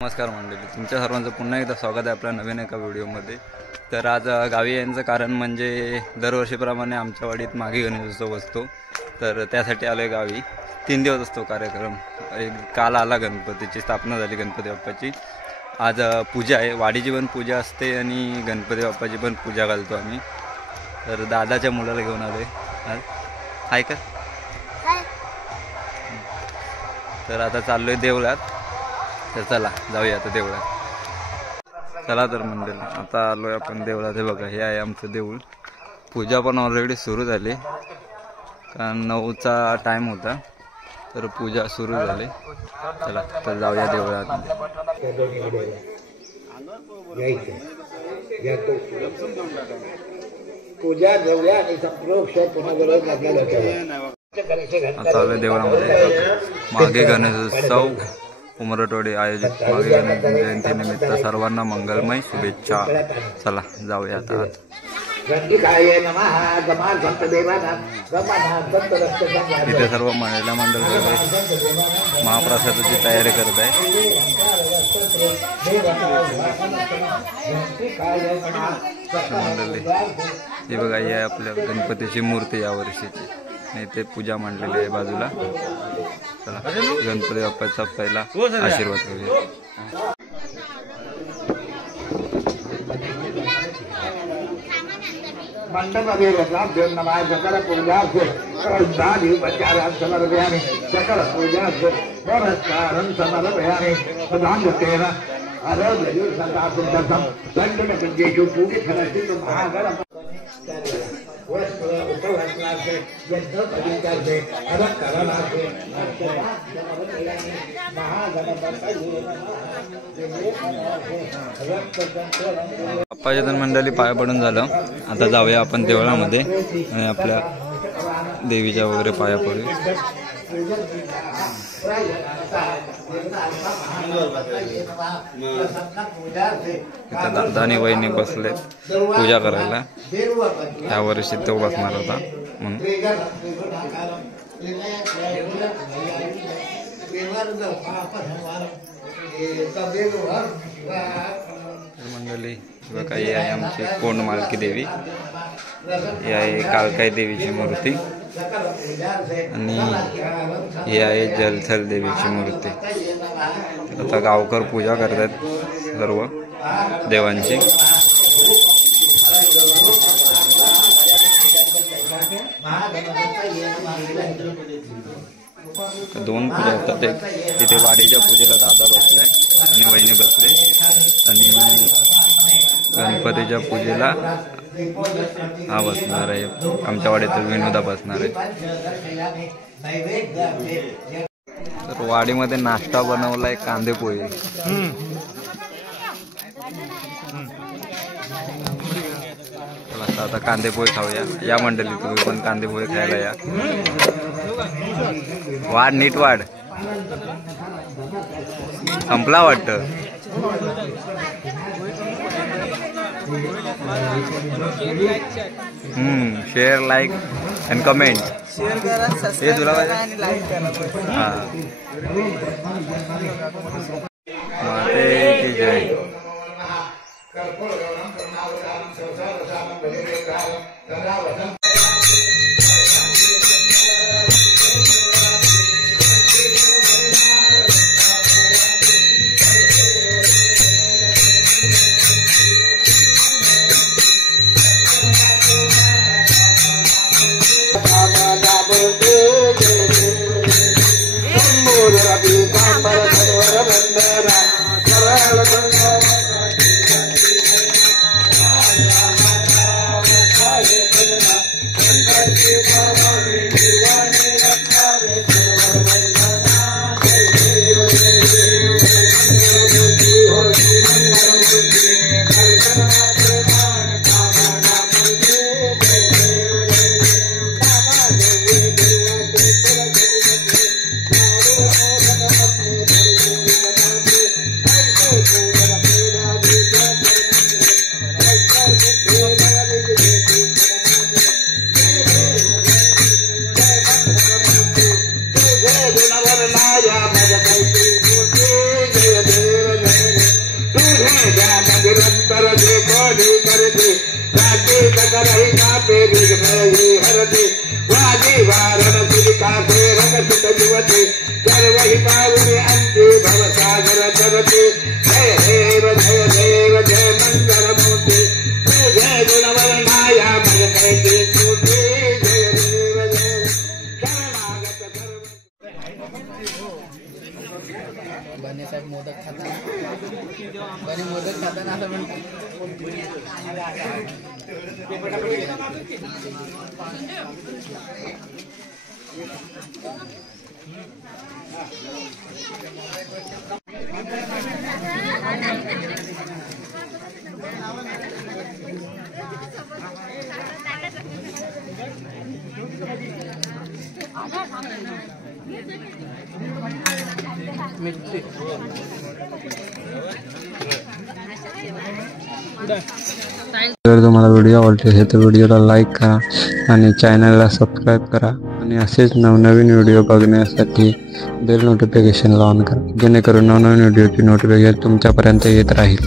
नमस्कार मंडळी, तुमच्या सर्वांचं पुन्हा एकदा स्वागत आहे आपल्या नवीन एका व्हिडिओमध्ये। तर आज गावी यायचं कारण म्हणजे दरवर्षीप्रमाणे आमच्या वाडीत मागे गणेशोत्सव असतो, तर त्यासाठी आलो आहे गावी। 3 दिवस असतो कार्यक्रम। काल आला गणपतीची स्थापना झाली, गणपती बाप्पाची। आज पूजा आहे, वाडीची पण पूजा असते आणि गणपती बाप्पाची पण पूजा घालतो आम्ही। तर दादाच्या मुलाला घेऊन आलोय आज। हाय कर। तर आता चाललोय देवळात, तर चला जाऊया आता देवळात। चला तर मंडळी, आता आलोय आपण देवळात। हे बघा, हे आहे आमचं देऊळ। पूजा पण ऑलरेडी सुरू झाली, कारण 9चा टाइम होता, तर पूजा सुरू झाली। चला तर जाऊया देवळात। पूजा जाऊया आणि संप्रोक्ष पुनर्गरज आपल्याला आता आलोय देवळामध्ये। मागे गणेशोत्सव उमरटवाडी आयोजित मागे गणेश जयंतीनिमित्त सर्वांना मंगलमय शुभेच्छा। चला जाऊया आता आत। इथे सर्व महिला मंडळ महाप्रसादाची तयारी करत आहे। हे बघा, ही आहे आपल्या गणपतीची मूर्ती या वर्षीची, आणि ते पूजा मांडलेली आहे बाजूला। चला गणपती बाप्पाचा पहिला आशीर्वाद घेऊया। मंडप अभिवृद्धी नमाय सकल पूजा से दादी बचारा समर्पयामि सकल पूजा से नमस्कारं समर्पयामि प्रधान तेरा आरोग्य संतापदम दंडन कंजेषु पूजित हरसित महागणपति बाप्पाच्या तर मंडळी पाया पडून झालं। आता जाऊया आपण देवळामध्ये आणि आपल्या देवीच्या वगैरे पाया पडूया। इथं दादा आणि वहिनी बसले पूजा करायला। या वर्षी तो बसणार होता म्हणून। मंडळी बघा, ही आहे आमची कोंड मालकी देवी, ही आहे कालकाई देवीची मूर्ती, आणि ही आहे जलथल देवीची मूर्ती। आता गावकर पूजा करतात सर्व देवांची। दोन पूजा होतात, एक तिथे वाडीच्या पूजेला दादा बसलाय आणि वहिनी बसले, आणि गणपतीच्या पूजेला हा बसणार आहे, आमच्या वाडीत विनोदा बसणार आहे। तर वाडीमध्ये नाश्ता बनवलाय कांदे पोहे। आता कांदे पोहे खाऊया। या मंडळी, तुम्ही पण कांदे पोहे खायला या। वाढ नीट वाढ, संपला वाटतं। Share, like and comment. हे तुला हा माते की जय। सागर चरते जय देव जय मंगलमूर्ति जय गुणवर्णाया भजते सूते जय देव जय शरणागत बने साहेब मोदक खाताना असं म्हणतात. जर तुम्हाला व्हिडिओ आवडले असेल तर व्हिडिओला लाईक करा आणि चॅनलला सबस्क्राईब करा आणि असेच नवनवीन व्हिडिओ बघण्यासाठी बेल नोटिफिकेशनला ऑन करा जेणेकरून नवनवीन व्हिडिओची नोटिफिकेशन तुमच्यापर्यंत येत राहील.